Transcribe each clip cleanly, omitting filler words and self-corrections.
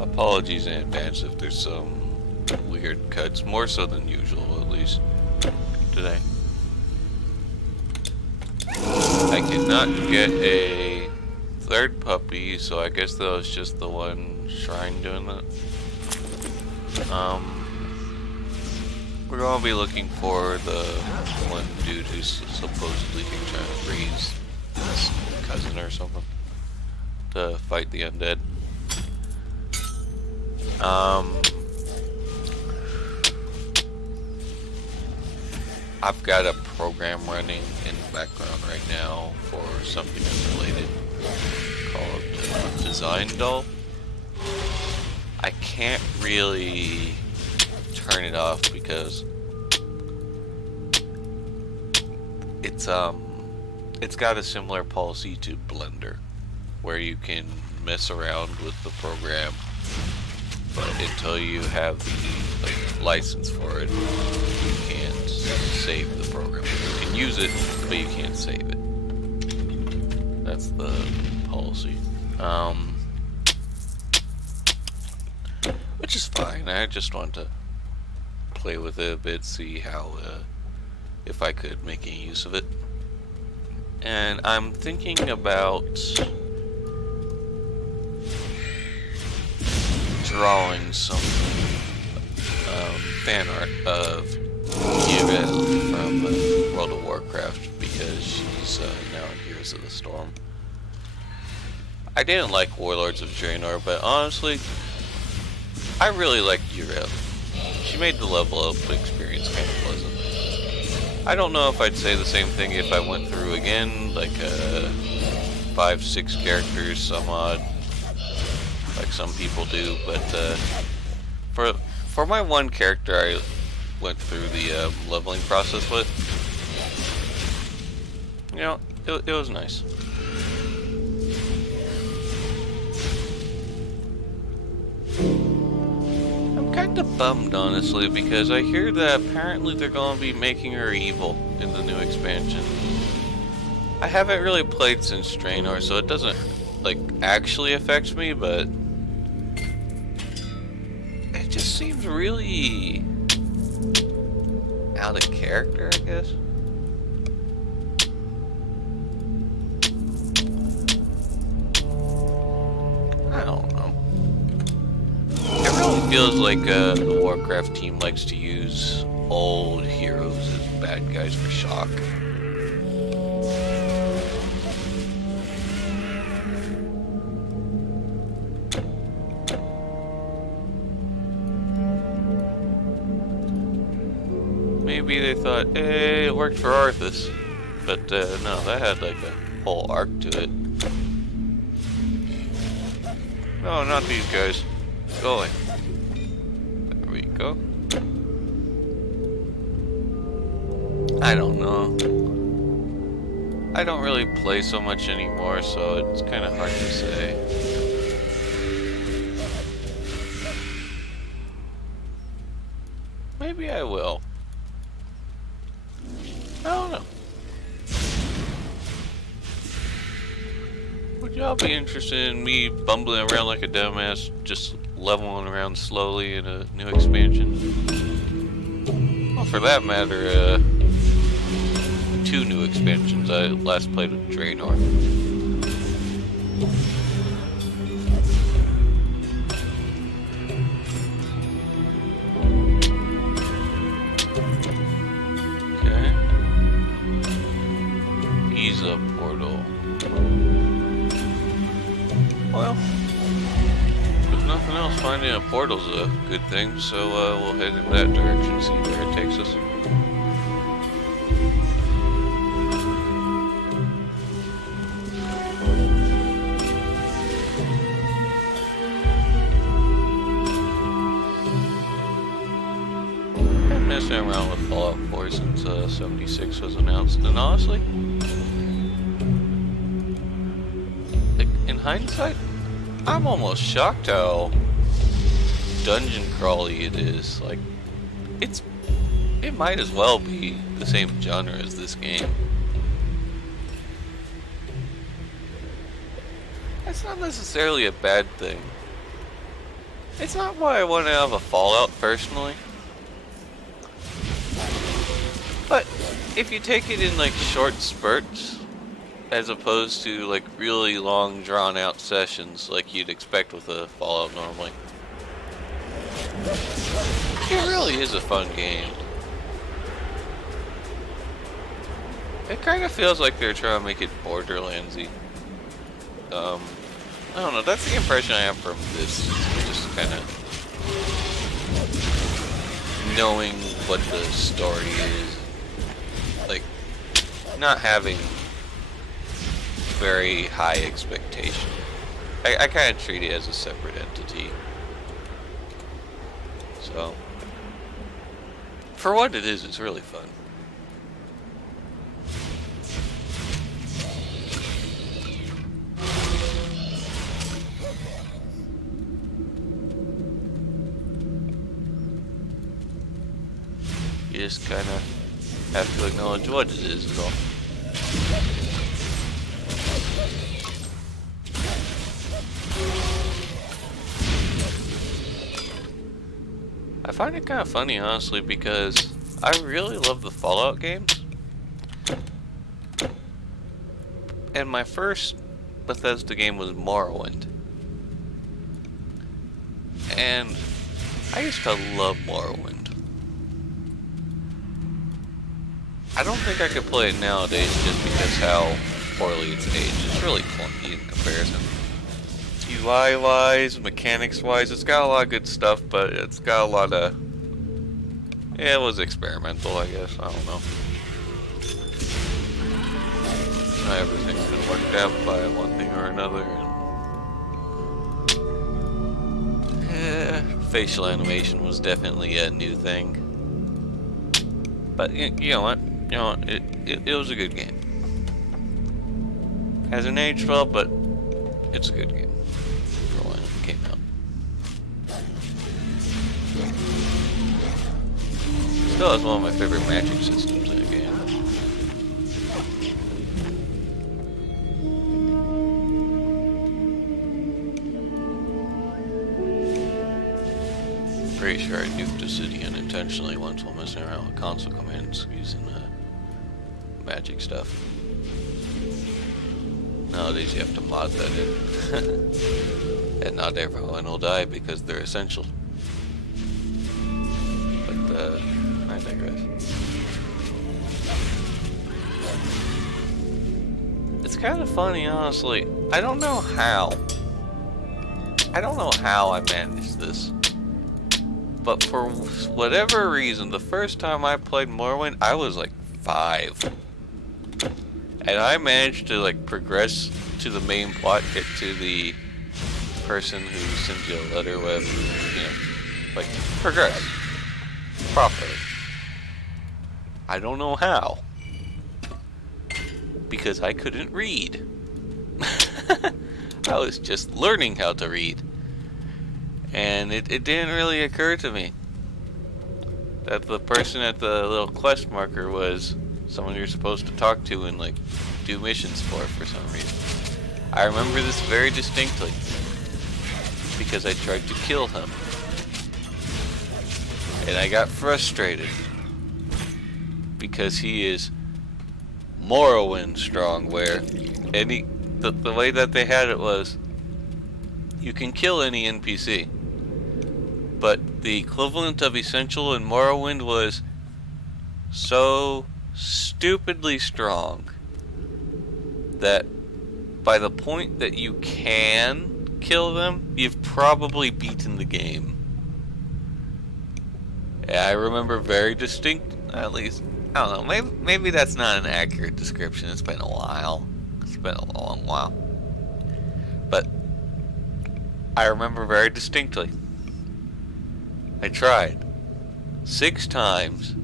Apologies in advance if there's some weird cuts, more so than usual at least today. I could not get a third puppy, so I guess that was just the one shrine doing that. We're gonna be looking for the one dude who's supposedly trying to freeze his cousin or something to fight the undead. I've got a program running in the background right now for something unrelated called Design Doll. I can't really turn it off because it's got a similar policy to Blender, where you can mess around with the program, but until you have the license for it, you can't save the program. You can use it, but you can't save it. That's the policy. Which is fine. I just want to play with it a bit, see how, if I could make any use of it. And I'm thinking about drawing some fan art of Yrel from World of Warcraft, because she's now in Heroes of the Storm. I didn't like Warlords of Draenor, but honestly, I really liked Yrel. She made the level up experience kind of pleasant. I don't know if I'd say the same thing if I went through again, like 5-6 characters, some odd, like some people do, but for my one character I went through the leveling process with, you know, it was nice. I'm kind of bummed, honestly, because I hear that apparently they're going to be making her evil in the new expansion. I haven't really played since Draenor, so it doesn't, like, actually affect me, but it just seems really out of character, I guess. I don't know. It really feels like the Warcraft team likes to use old heroes as bad guys for shock. Maybe they thought, hey, it worked for Arthas. But no, that had like a whole arc to it. No, not these guys. Go away. There we go. I don't know. I don't really play so much anymore, so it's kind of hard to say. Maybe I will. I don't know. Would y'all be interested in me bumbling around like a dumbass, just leveling around slowly in a new expansion? Well, for that matter, 2 new expansions. I last played with Draenor. Okay. Visa portal. Well, if nothing else, finding a portal's a good thing, so we'll head in that direction, see where it takes us. Been messing around with Fallout 4 since 76 was announced, and honestly, in hindsight, I'm almost shocked how dungeon crawly it is. Like, it might as well be the same genre as this game. That's not necessarily a bad thing. It's not why I want to have a Fallout personally. But if you take it in like short spurts, as opposed to like really long drawn out sessions like you'd expect with a Fallout normally, it really is a fun game. It kind of feels like they're trying to make it Borderlandsy. I don't know, that's the impression I have from this. Just kind of knowing what the story is. Like, not having very high expectation. I kind of treat it as a separate entity. So, for what it is, it's really fun. You just kind of have to acknowledge what it is, all. I find it kind of funny, honestly, because I really love the Fallout games. And my first Bethesda game was Morrowind. And I used to love Morrowind. I don't think I could play it nowadays just because how poorly it's aged. It's really clunky in comparison. UI-wise, mechanics-wise, it's got a lot of good stuff, but it's got a lot of... Yeah, it was experimental, I guess. I don't know. Not everything's been worked out by one thing or another. Facial animation was definitely a new thing. But you know what? You know, it was a good game. Hasn't aged well, but it's a good game for when it came out. Still has one of my favorite magic systems in a game. Pretty sure I nuked a city unintentionally once while messing around with console commands using magic stuff. Nowadays you have to mod that in. And not everyone will die because they're essential. But I digress. It's kind of funny, honestly. I don't know how I managed this. But for whatever reason, the first time I played Morrowind, I was like 5. And I managed to like progress to the main plot, get to the person who sends you a letter with, you know, like progress properly. I don't know how. Because I couldn't read. I was just learning how to read. And it didn't really occur to me that the person at the little quest marker was someone you're supposed to talk to and like do missions for some reason. I remember this very distinctly because I tried to kill him. And I got frustrated because he is Morrowind strong, where the way that they had it was you can kill any NPC. But the equivalent of essential in Morrowind was so stupidly strong that by the point that you can kill them, you've probably beaten the game. Yeah, I remember very distinct, at least, I don't know, maybe that's not an accurate description. It's been a while. It's been a long while. But I remember very distinctly. I tried 6 times,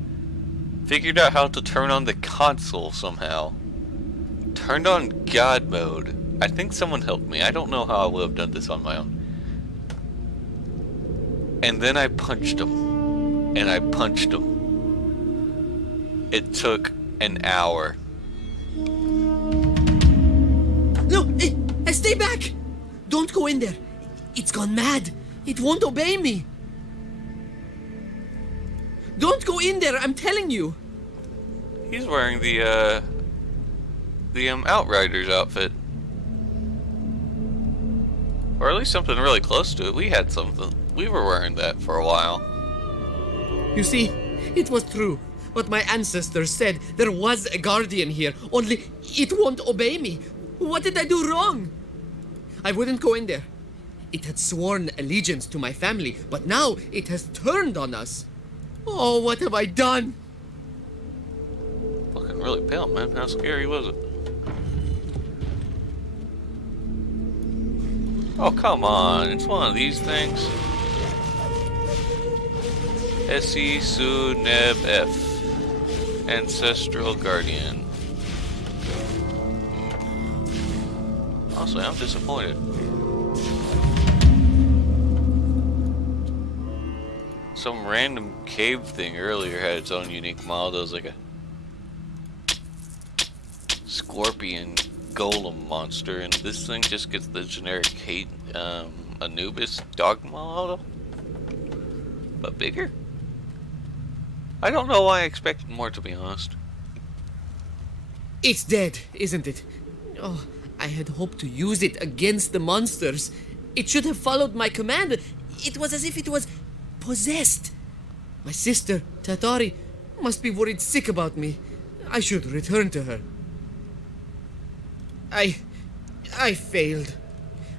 figured out how to turn on the console somehow, turned on God mode. I think someone helped me. I don't know how I would have done this on my own. And then I punched him. And I punched him. It took an hour. No, stay back! Don't go in there. It's gone mad. It won't obey me. Don't go in there, I'm telling you. He's wearing the Outriders outfit. Or at least something really close to it. We had something. We were wearing that for a while. You see, it was true. What my ancestors said, there was a guardian here, only it won't obey me. What did I do wrong? I wouldn't go in there. It had sworn allegiance to my family, but now it has turned on us. Oh, what have I done? Looking really pale, man. How scary was it? Oh, come on. It's one of these things. Essie Su Neb F. Ancestral Guardian. Honestly, I'm disappointed. Some random cave thing earlier had its own unique model that was like a scorpion golem monster, and this thing just gets the generic Anubis dog model, but bigger. I don't know why I expected more, to be honest. It's dead, isn't it? Oh, I had hoped to use it against the monsters. It should have followed my command. It was as if it was possessed. My sister, Tatari, must be worried sick about me. I should return to her. I failed.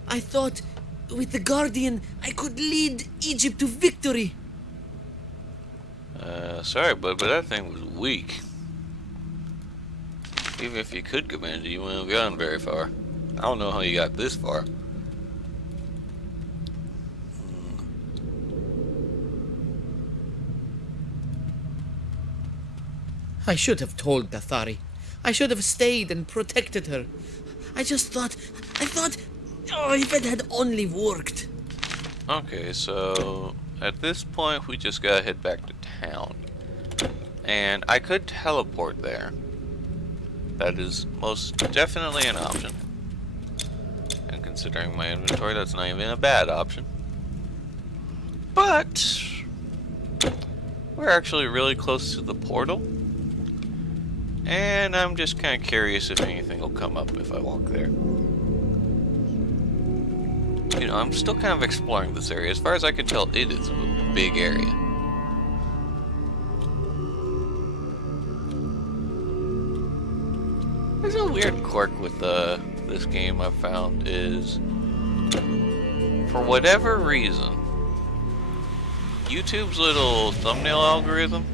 I thought with the Guardian I could lead Egypt to victory. Sorry, but that thing was weak. Even if you could command it, you wouldn't have gone very far. I don't know how you got this far. I should have told Dathari. I should have stayed and protected her. I thought, oh, if it had only worked. Okay, so at this point we just gotta head back to town. And I could teleport there. That is most definitely an option. And considering my inventory, that's not even a bad option. But we're actually really close to the portal. And I'm just kind of curious if anything will come up if I walk there. You know, I'm still kind of exploring this area. As far as I can tell, it is a big area. There's a weird quirk with this game I've found is, for whatever reason, YouTube's little thumbnail algorithm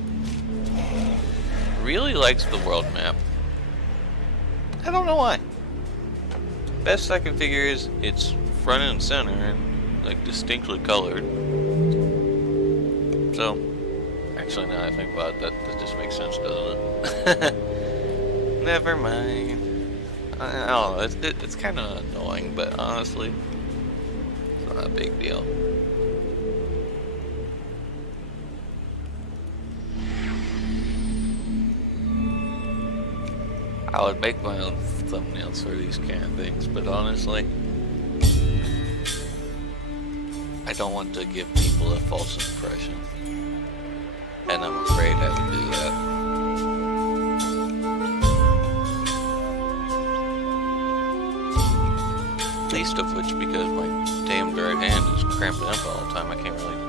really likes the world map. I don't know why. Best I can figure is it's front and center and like distinctly colored. So, actually now I think about it, that just makes sense, doesn't it? Never mind. I don't know, it's kind of annoying, but honestly, it's not a big deal. I would make my own thumbnails for these kind of things, but honestly, I don't want to give people a false impression. And I'm afraid I would do that. Least of which because my damn right hand is cramping up all the time. I can't really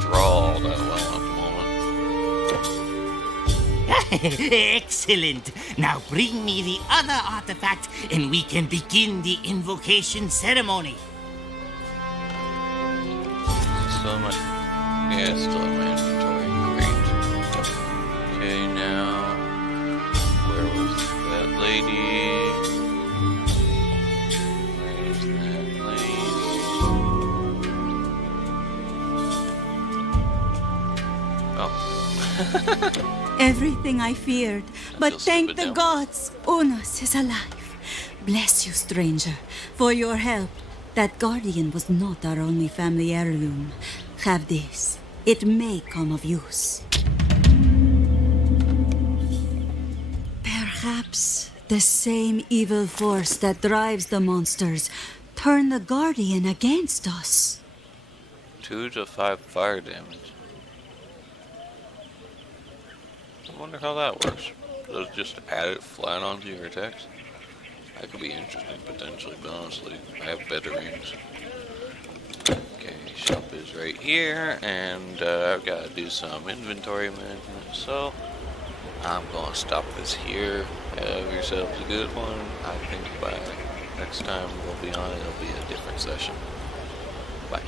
draw all that well at the moment. Excellent. Now bring me the other artifact and we can begin the invocation ceremony. Still in my... Yeah, it's still in my inventory. Great. Okay, now... Where was that lady? Where's that lady? Oh. Everything I feared, but thank the down. gods, Unos is alive. Bless you, stranger, for your help. That guardian was not our only family heirloom. Have this. It may come of use. Perhaps the same evil force that drives the monsters turned the guardian against us. 2 to 5 fire damage. I wonder how that works. Does it just add it flat onto your attacks? That could be interesting potentially, but honestly, I have better rings. Okay, shop is right here, and I've got to do some inventory management, so I'm going to stop this here. Have yourselves a good one. I think by next time we'll be on it, it'll be a different session. Bye.